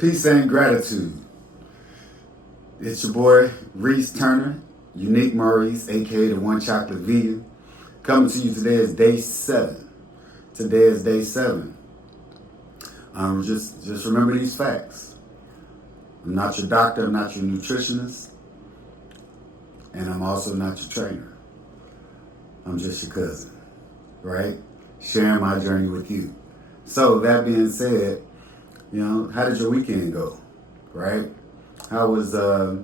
Peace and gratitude. It's your boy, Reese Turner, Unique Maurice, aka the One Chocolate Vegan. Coming to you today is day 7. Today is day 7. Just remember these facts. I'm not your doctor, I'm not your nutritionist, and I'm also not your trainer. I'm just your cousin, right? Sharing my journey with you. So that being said, how did your weekend go, right? How was, how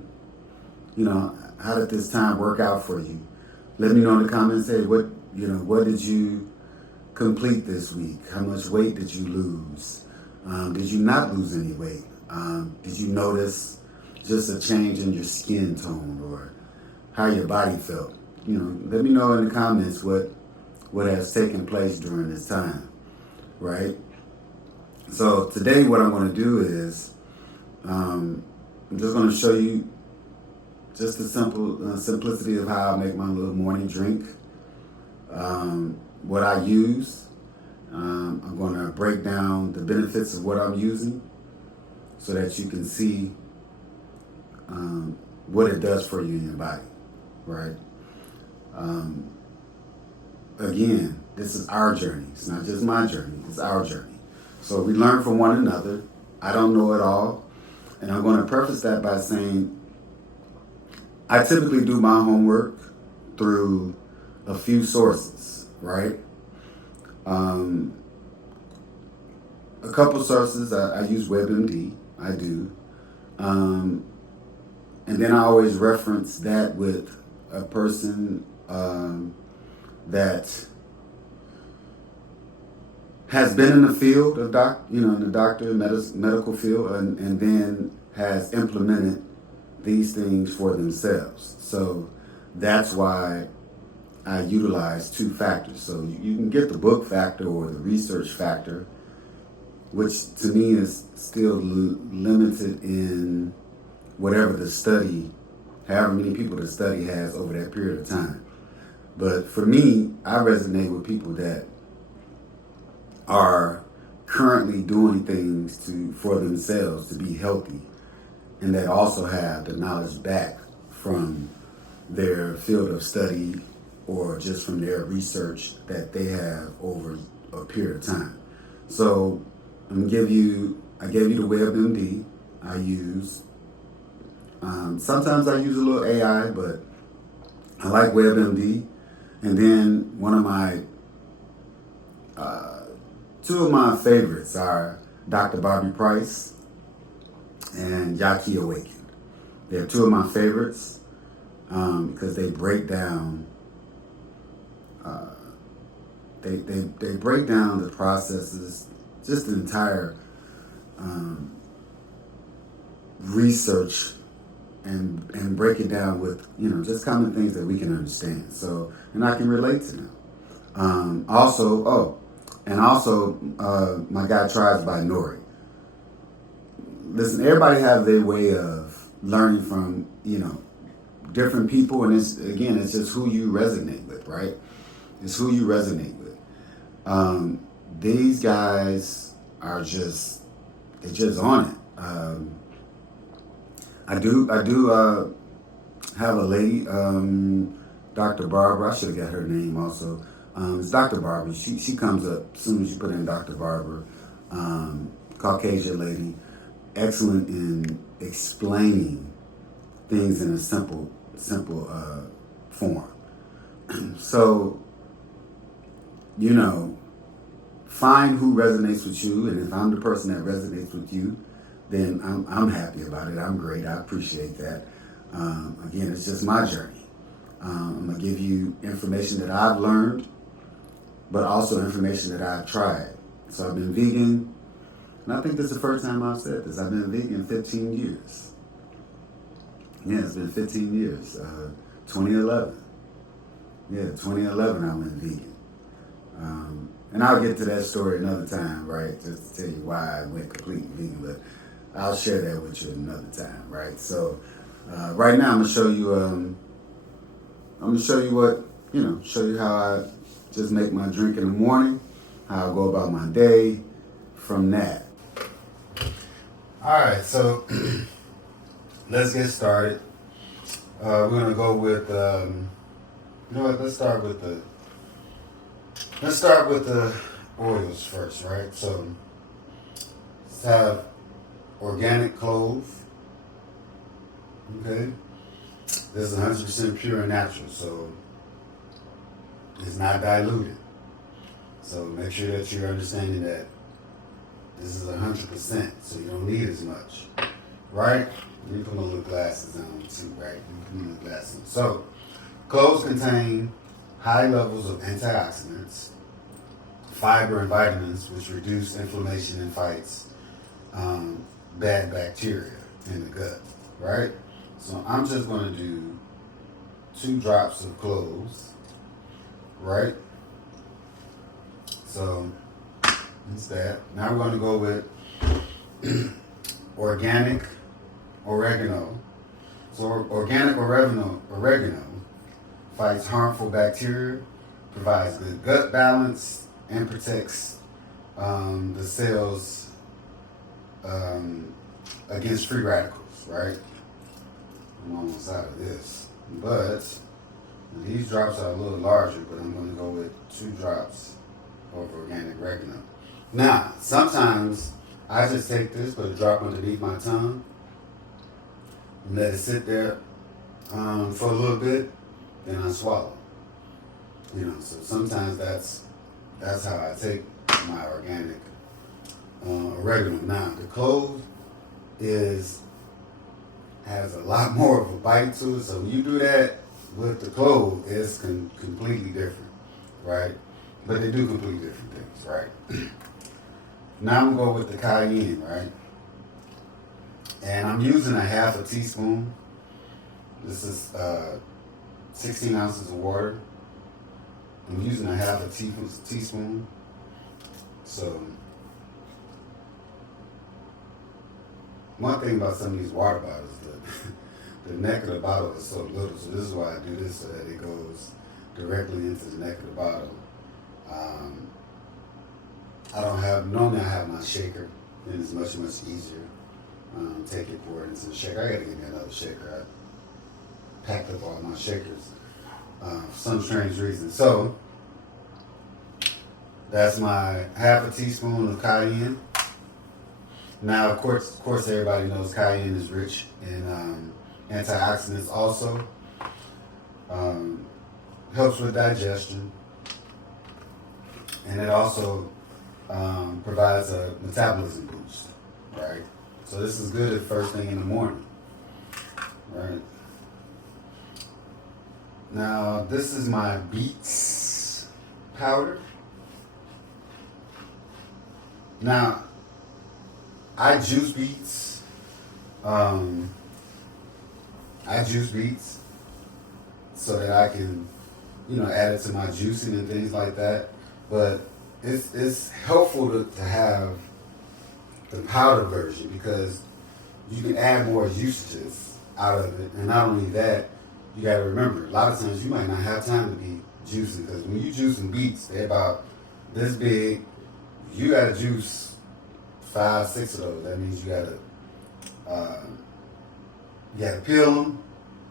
did this time work out for you? Let me know in the comments, hey, what did you complete this week? How much weight did you lose? Did you not lose any weight? Did you notice just a change in your skin tone or how your body felt? Let me know in the comments what has taken place during this time, right? So today what I'm going to do is I'm just going to show you just the simplicity of how I make my little morning drink, what I use. I'm going to break down the benefits of what I'm using so that you can see what it does for you in your body, right? Again, this is our journey. It's not just my journey. It's our journey. So we learn from one another. I don't know it all. And I'm going to preface that by saying I typically do my homework through a few sources, right? A couple sources, I use WebMD. I do. And then I always reference that with a person that has been in the field of medical field, and then has implemented these things for themselves. So that's why I utilize 2 factors. So you can get the book factor or the research factor, which to me is still limited in whatever the study, however many people the study has over that period of time. But for me, I resonate with people that are currently doing things for themselves to be healthy, and that also have the knowledge back from their field of study or just from their research that they have over a period of time. So I gave you the WebMD I use. Sometimes I use a little AI, but I like WebMD. And then one of my 2 of my favorites are Dr. Bobby Price and Yaki Awaken. They're 2 of my favorites because they break down they break down the processes, just the entire research, and break it down with just common things that we can understand. So, and I can relate to them. Also, my guy Tribes by Nori. Listen, everybody have their way of learning from, different people, and it's just who you resonate with, right? It's who you resonate with. These guys are they're just on it. I do have a lady, Dr. Barbara. I should have got her name also. It's Dr. Barbara. She comes up as soon as you put in Dr. Barbara. Caucasian lady, excellent in explaining things in a simple form. So, find who resonates with you, and if I'm the person that resonates with you, then I'm happy about it. I'm great. I appreciate that. Again, it's just my journey. I'm gonna give you information that I've learned, but also information that I've tried. So I've been vegan, and I think this is the first time I've said this. I've been vegan 15 years. Yeah, it's been 15 years. 2011. Yeah, 2011 I went vegan. And I'll get to that story another time, right? Just to tell you why I went completely vegan, but I'll share that with you another time, right? So right now I'm gonna show you show you how I just make my drink in the morning, how I go about my day from that. Alright, so let's get started. We're gonna go with you know what, let's start with the oils first, right? So let's have organic clove. Okay. This is 100% pure and natural, so it's not diluted. So make sure that you're understanding that this is 100%, so you don't need as much, right? Let me put my little glasses on too, right? Let me put my little glasses on. So, cloves contain high levels of antioxidants, fiber, and vitamins, which reduce inflammation and fights bad bacteria in the gut, right? So I'm just going to do 2 drops of cloves, right? So that's that. Now we're going to go with organic oregano. So organic oregano fights harmful bacteria, provides good gut balance, and protects the cells against free radicals, right? I'm almost out of this. But these drops are a little larger, but I'm going to go with 2 drops of organic oregano. Now, sometimes I just take this, put a drop underneath my tongue, and let it sit there for a little bit, then I swallow. You know, so sometimes that's how I take my organic oregano. Now, the clove has a lot more of a bite to it, so when you do that with the clove, it's completely different, right? But they do completely different things, right? Now I'm going to go with the cayenne, right? And I'm using a half a teaspoon. This is 16 ounces of water. I'm using a half a teaspoon. So, one thing about some of these water bottles, the neck of the bottle is so little. So this is why I do this, so that it goes directly into the neck of the bottle. Normally I have my shaker, and it's much easier. Take it, pour it into the shaker. I gotta get me another shaker. I packed up all my shakers for some strange reason. So that's my half a teaspoon of cayenne. Now, of course, everybody knows cayenne is rich in antioxidants. Also, helps with digestion, and it also provides a metabolism boost, right? So this is good at first thing in the morning, right? Now, this is my beets powder. Now, I juice beets. So that I can, add it to my juicing and things like that. But it's helpful to have the powder version, because you can add more usages out of it. And not only that, you got to remember, a lot of times you might not have time to be juicing, because when you juicing beets, they're about this big. You got to juice 5, 6 of those. That means you got to peel them,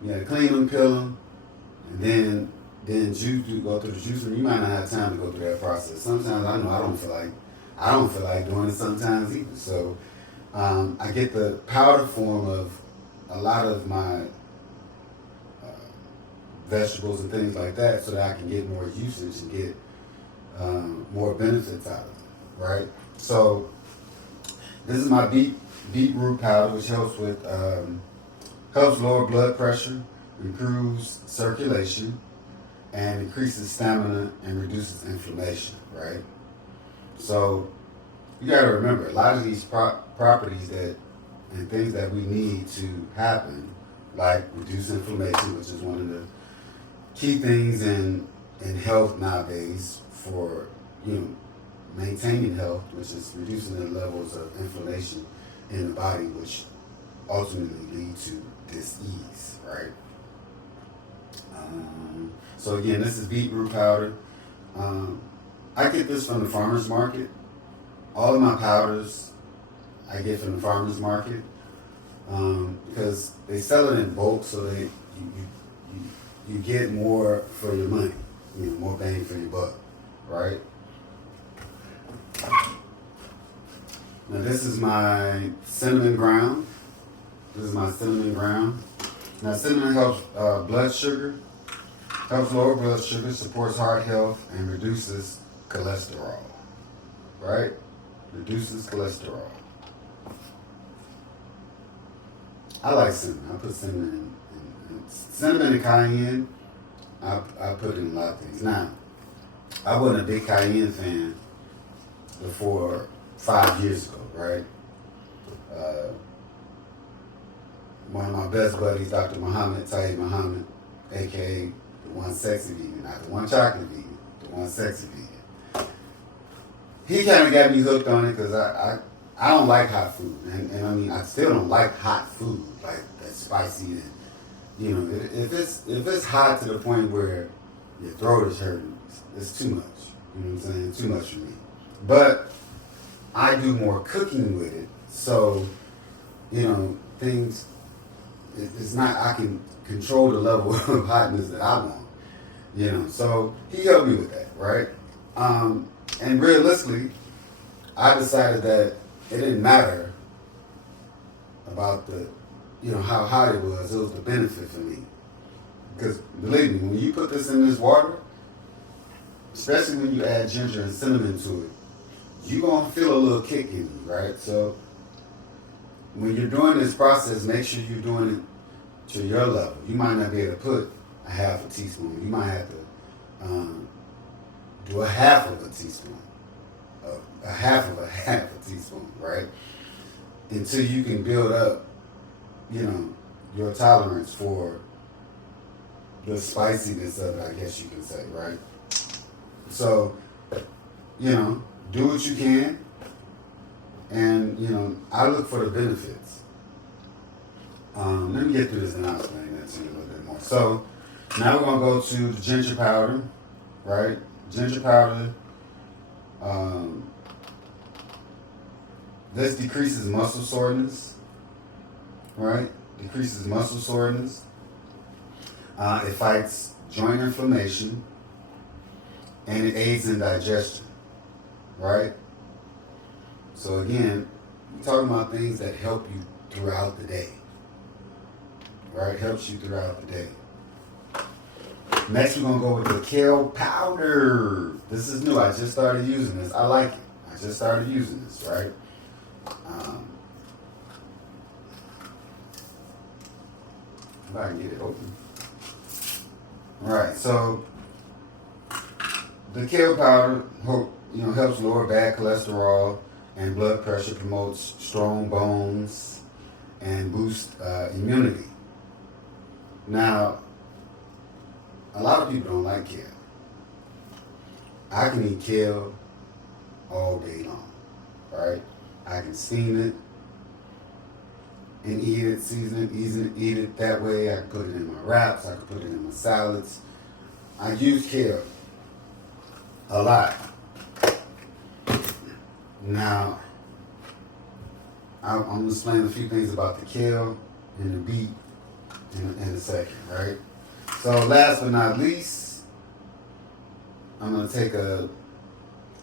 you got to clean them, peel them, and then go through the juicing. You might not have time to go through that process. Sometimes I know I don't feel like doing it sometimes either. So I get the powder form of a lot of my vegetables and things like that, so that I can get more usage and get more benefits out of it, right? So this is my beetroot powder, which helps lower blood pressure, improves circulation, and increases stamina and reduces inflammation, right? So you got to remember, a lot of these properties and things that we need to happen, like reduce inflammation, which is one of the key things in health nowadays for maintaining health, which is reducing the levels of inflammation in the body, which ultimately lead to dis-ease, right? So again, this is beetroot powder. I get this from the farmer's market. All of my powders I get from the farmer's market, because they sell it in bulk, so you get more for your money, more bang for your buck, right? Now this is my cinnamon ground. Now cinnamon helps helps lower blood sugar, supports heart health, and reduces cholesterol, right? Reduces cholesterol. I like cinnamon. I put cinnamon in cinnamon and cayenne. I put in a lot of things. Now, I wasn't a big cayenne fan before 5 years ago, right? One of my best buddies, Dr. Tayyib Muhammad, aka the one sexy vegan, not the one chocolate vegan, the one sexy vegan. He kind of got me hooked on it because I don't like hot food, and I mean I still don't like hot food like that's spicy and if it's hot to the point where your throat is hurting, it's too much. You know what I'm saying? Too much for me. But I do more cooking with it, so things. It's not, I can control the level of hotness that I want, So he helped me with that, right? And realistically, I decided that it didn't matter about how hot it was the benefit for me. Because believe me, when you put this in this water, especially when you add ginger and cinnamon to it, you're going to feel a little kick in you, right? So when you're doing this process, make sure you're doing it to your level. You might not be able to put a half a teaspoon. You might have to do a half of a teaspoon. A half of a teaspoon, right? Until you can build up, your tolerance for the spiciness of it, I guess you can say, right? So, do what you can. And, I look for the benefits. Let me get through this and I'll explain that to you a little bit more. So, now we're going to go to the ginger powder, right? Ginger powder. This decreases muscle soreness, right? Decreases muscle soreness. It fights joint inflammation. And it aids in digestion, right? So again, we're talking about things that help you throughout the day. Right? Helps you throughout the day. Next, we're going to go with the kale powder. This is new. I just started using this. I like it. I just started using this, right? If I can get it open. All right, so the kale powder helps lower bad cholesterol and blood pressure, promotes strong bones, and boosts immunity. Now, a lot of people don't like kale. I can eat kale all day long, right? I can steam it and eat it, season it, eat it that way. I can put it in my wraps. I can put it in my salads. I use kale a lot. Now, I'm going to explain a few things about the kale and the beet in a second, right? So last but not least, I'm going to take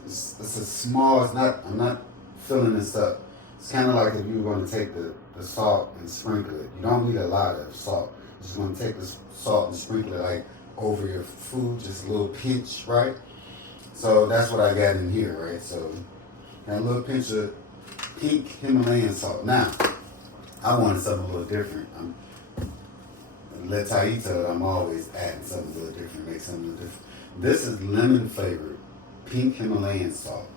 it's a small, I'm not filling this up. It's kind of like if you were going to take the salt and sprinkle it. You don't need a lot of salt. You're just going to take the salt and sprinkle it like over your food, just a little pinch, right? So that's what I got in here, right? So a little pinch of pink Himalayan salt. Now, I wanted something a little different. Let Taita, I'm always adding something a little different, make something a little different. This is lemon flavored pink Himalayan salt,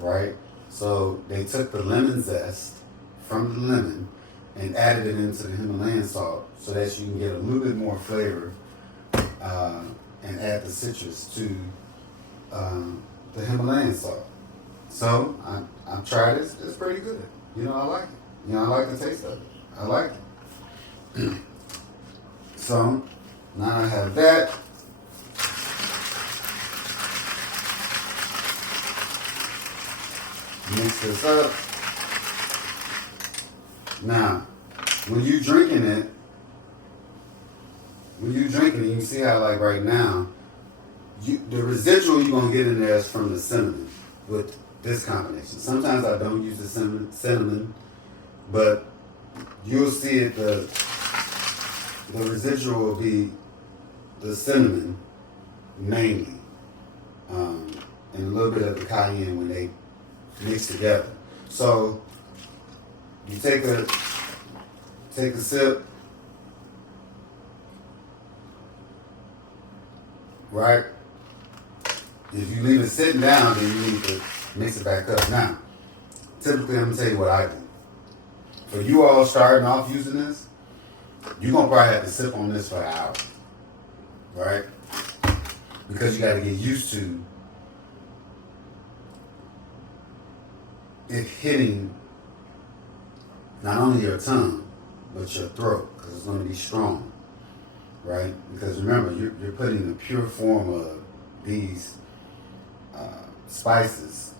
right? So they took the lemon zest from the lemon and added it into the Himalayan salt so that you can get a little bit more flavor and add the citrus to the Himalayan salt. So I've tried this. It's pretty good. I like it. I like the taste of it. I like it. So now I have that. Mix this up. Now, when you drinking it, you see how like right now, the residual you're gonna get in there is from the cinnamon with this combination. Sometimes I don't use the cinnamon, but you'll see it. The residual will be the cinnamon mainly, and a little bit of the cayenne when they mix together. So you take a sip, right? If you leave it sitting down, then you need to mix it back up. Now, typically, I'm gonna tell you what I do. For you all starting off using this, you're gonna probably have to sip on this for an hour, right? Because you got to get used to it hitting not only your tongue but your throat, because it's going to be strong, right? Because remember, you're putting the pure form of these spices.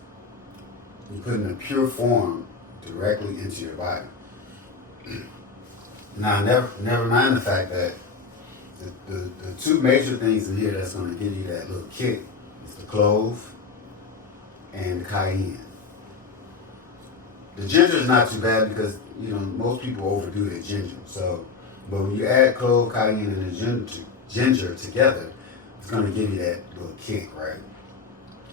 You're putting the pure form directly into your body. Now, never mind the fact that the two major things in here that's going to give you that little kick is the clove and the cayenne. The ginger is not too bad because, most people overdo their ginger. So, but when you add clove, cayenne, and the ginger together, it's going to give you that little kick, right?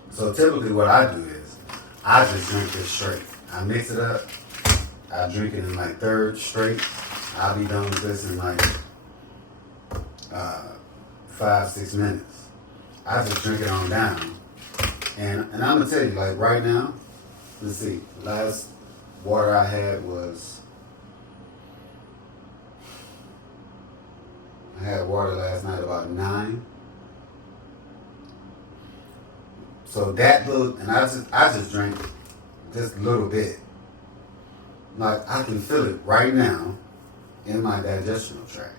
So typically what I do is I just drink this straight. I mix it up. I drink it in like third straight. I'll be done with this in like 5-6 minutes. I just drink it on down. And I'm going to tell you, like right now, let's see, last water I had was, I had water last night about 9. So that little, and I just drank just a little bit. Like I can feel it right now in my digestional tract.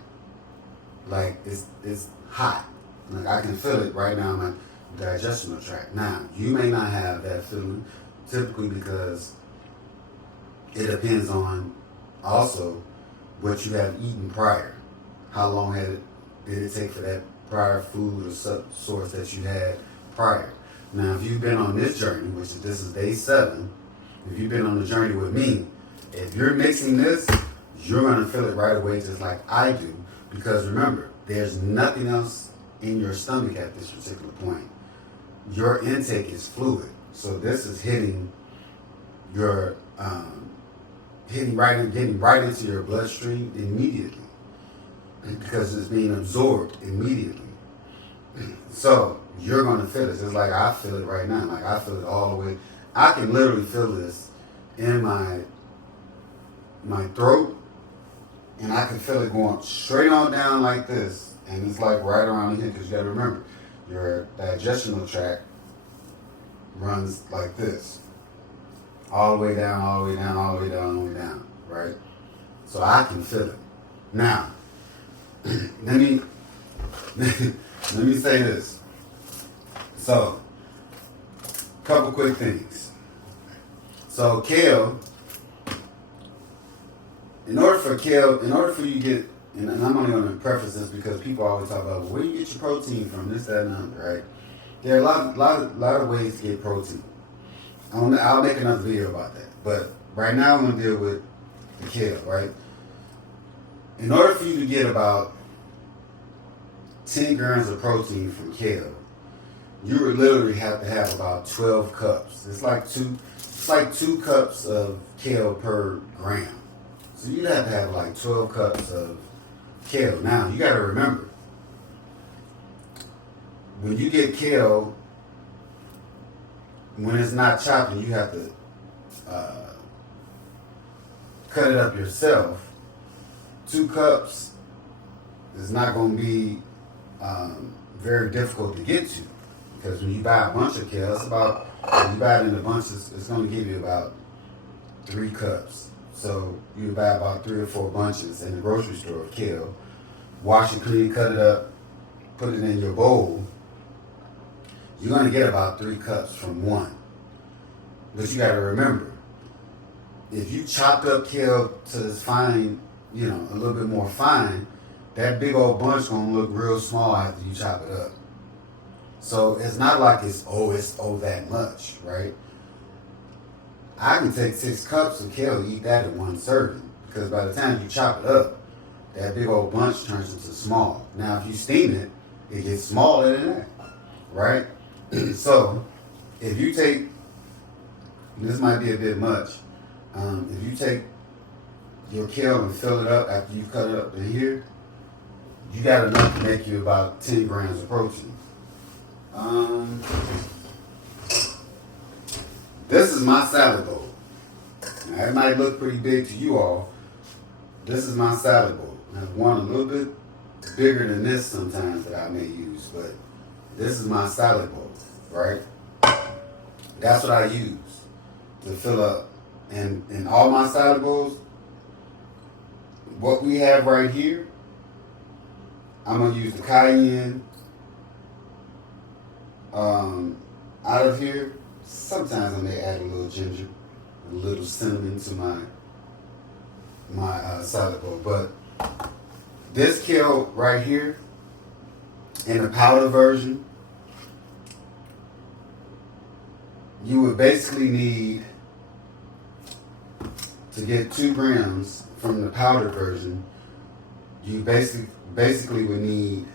Like it's hot. Like I can feel it right now in my digestional tract. Now, you may not have that feeling typically because it depends on also what you have eaten prior. How long did it take for that prior food or source that you had prior? Now, if you've been on this journey, which this is day 7, if you've been on the journey with me, if you're mixing this, you're going to feel it right away just like I do. Because remember, there's nothing else in your stomach at this particular point. Your intake is fluid. So this is hitting your, getting right into your bloodstream immediately. Because it's being absorbed immediately. So you're going to feel it. Just like I feel it right now. Like I feel it all the way. I can literally feel this in my throat. And I can feel it going straight on down like this. And it's like right around here. Because you got to remember, your digestional tract runs like this. All the way down, all the way down, all the way down, all the way down. Right? So I can feel it. Now, let me say this. So, couple quick things. So kale, in order for you to get, and I'm only going to preface this because people always talk about, well, where do you get your protein from, this, that, and the other, right? There are a lot of ways to get protein. I'll make another video about that. But right now I'm going to deal with the kale, right? In order for you to get about 10 grams of protein from kale, you would literally have to have about 12 cups. It's like 2 cups of kale per gram. So you'd have to have like 12 cups of kale. Now, you got to remember, when you get kale, when it's not chopped and you have to cut it up yourself, 2 cups is not going to be very difficult to get to. Because when you buy a bunch of kale, when you buy it in a bunch, it's going to give you about 3 cups. So you buy about 3 or 4 bunches in the grocery store of kale, wash it clean, cut it up, put it in your bowl. You're going to get about 3 cups from one. But you got to remember, if you chopped up kale to this fine, a little bit more fine, that big old bunch gonna look real small after you chop it up. So it's not like it's that much, right? I can take 6 cups of kale and eat that in one serving, because by the time you chop it up, that big old bunch turns into small. Now, if you steam it, it gets smaller than that, right? So, if you take, this might be a bit much, if you take your kale and fill it up after you cut it up to here, you got enough to make you about 10 grams of protein. This is my salad bowl. Now, it might look pretty big to you all. This is my salad bowl. I have one a little bit bigger than this sometimes that I may use, but this is my salad bowl, right? That's what I use to fill up. And in all my salad bowls, what we have right here, I'm going to use the cayenne out of here. Sometimes I may add a little ginger, a little cinnamon to my salad bowl. But this kale right here, in the powder version, you would basically need, to get 2 grams from the powder version, you basically would need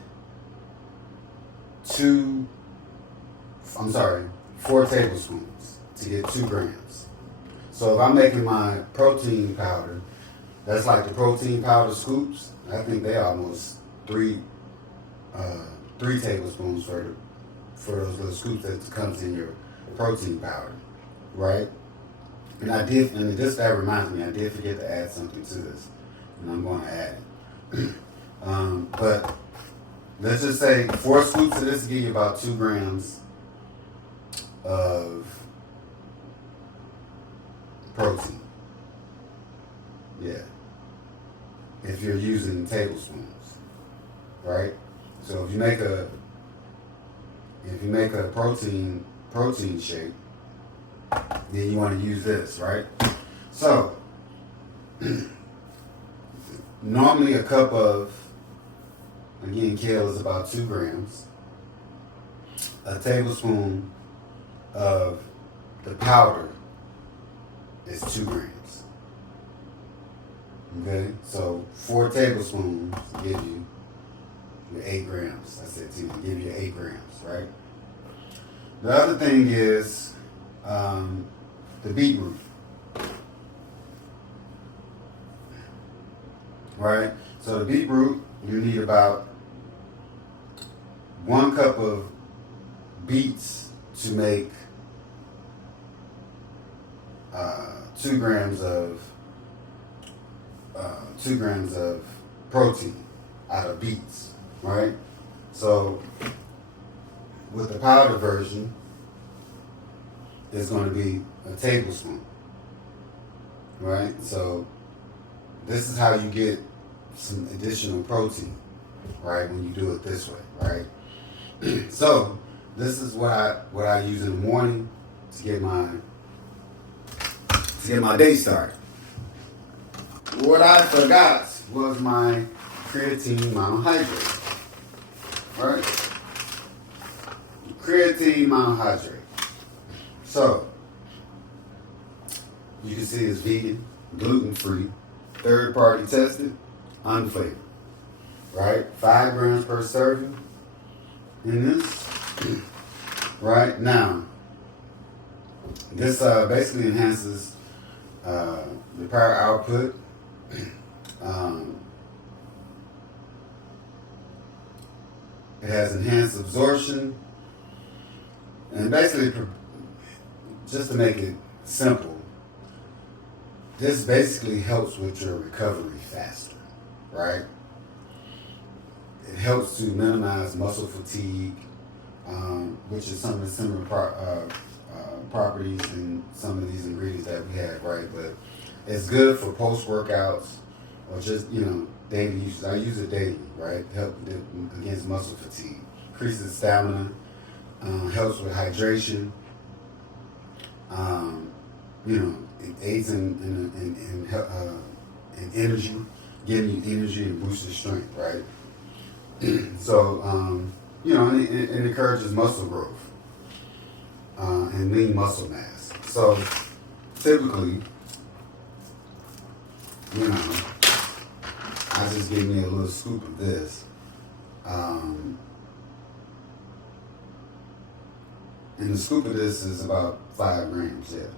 4 tablespoons to get 2 grams. So if I'm making my protein powder, that's like the protein powder scoops. I think they almost 3 tablespoons for those little scoops that comes in your protein powder, right? And that reminds me, I did forget to add something to this, and I'm going to add it. But let's just say 4 scoops of this give you about 2 grams of protein. Yeah. If you're using tablespoons, right? So if you make a protein shake, then you want to use this, right? So normally a cup of, again, kale is about 2 grams. A tablespoon of the powder is 2 grams. Okay, so 4 tablespoons give you your 8 grams. I said give you 8 grams, right? The other thing is the beetroot, right? So the beetroot, you need about 1 cup of beets to make 2 grams of protein out of beets, right? So with the powder version, it's going to be a tablespoon, right? So this is how you get some additional protein, right? When you do it this way, right? So this is what I use in the morning to get my day started. What I forgot was my creatine monohydrate, right? Creatine monohydrate. So you can see it's vegan, gluten-free, third-party tested, unflavored, right? 5 grams per serving in this, right? Now, this basically enhances the power output. It has enhanced absorption, and basically, just to make it simple, this basically helps with your recovery faster, right? It helps to minimize muscle fatigue, which is some of the similar properties in some of these ingredients that we have, right? But it's good for post-workouts or just, daily use. I use it daily, right? Help against muscle fatigue. Increases stamina, helps with hydration, it aids in energy, giving you energy and boosting strength, right? So, and it encourages muscle growth and lean muscle mass. So, typically, I just give me a little scoop of this. And the scoop of this is about 5 grams, yeah,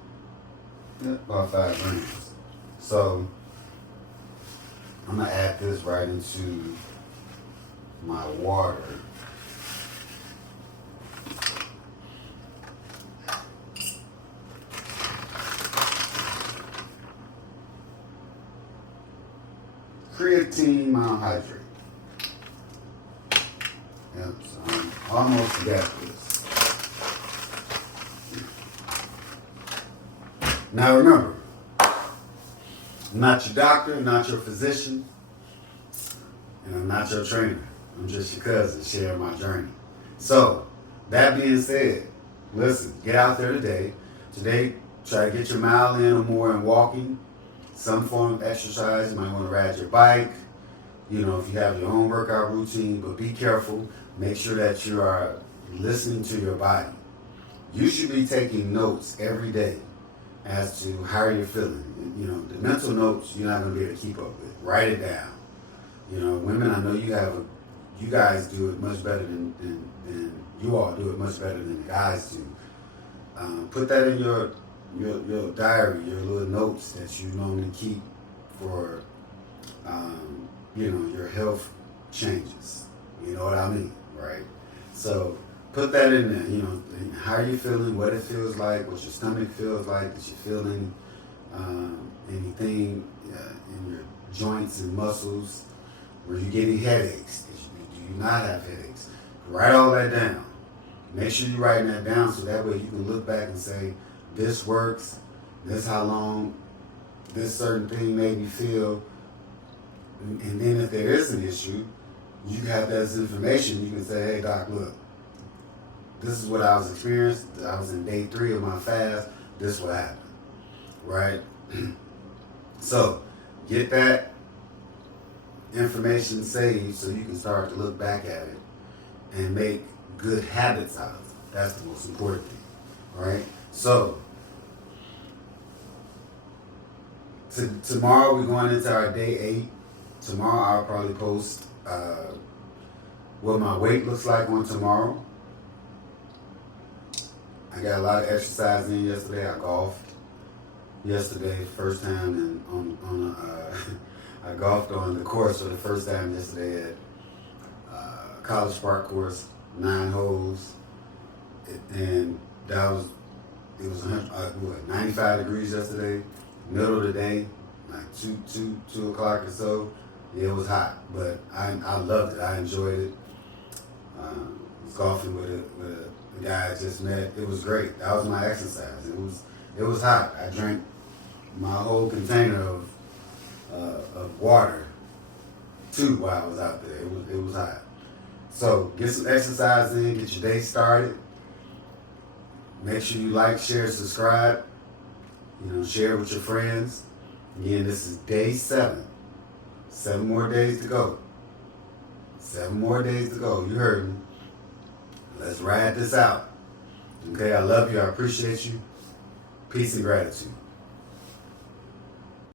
about 5 grams. So I'm gonna add this right into my water. Creatine monohydrate. Yep, so I'm almost got this. Now remember, I'm not your doctor, I'm not your physician, and I'm not your trainer. I'm just your cousin sharing my journey. So, that being said, listen, get out there today. Today, try to get your mile in or more in walking, some form of exercise. You might want to ride your bike, if you have your own workout routine, but be careful. Make sure that you are listening to your body. You should be taking notes every day as to how you're feeling. The mental notes you're not going to be able to keep up with. Write it down. Women, I know you guys do it much better than you all do it much better than the guys do. Put that in your diary, your little notes that you normally keep for, your health changes. You know what I mean, right? So put that in there, how you feeling, what it feels like, what your stomach feels like, that you're feeling anything in your joints and muscles, were you getting headaches, do you not have headaches? Write all that down. Make sure you're writing that down so that way you can look back and say, this works, this how long this certain thing made me feel, and then if there is an issue, you have that as information. You can say, hey doc, look, this is what I was experiencing. I was in day 3 of my fast. This what happened, right? So get that information saved so you can start to look back at it and make good habits out of it. That's the most important thing, right? So tomorrow we're going into our day 8. Tomorrow I'll probably post what my weight looks like on tomorrow. I got a lot of exercise in yesterday. I golfed yesterday, first time I golfed on the course for the first time yesterday at College Park course, 9 holes, and it was 95 degrees yesterday, middle of the day, like 2 o'clock or so. Yeah, it was hot, but I loved it. I enjoyed it. I was golfing with a guy I just met. It was great. That was my exercise. It was hot. I drank my whole container of water too while I was out there. It was hot. So get some exercise in. Get your day started. Make sure you like, share, subscribe. Share with your friends. Again, this is day 7. 7 more days to go. 7 more days to go. You heard me. Let's ride this out. Okay, I love you. I appreciate you. Peace and gratitude.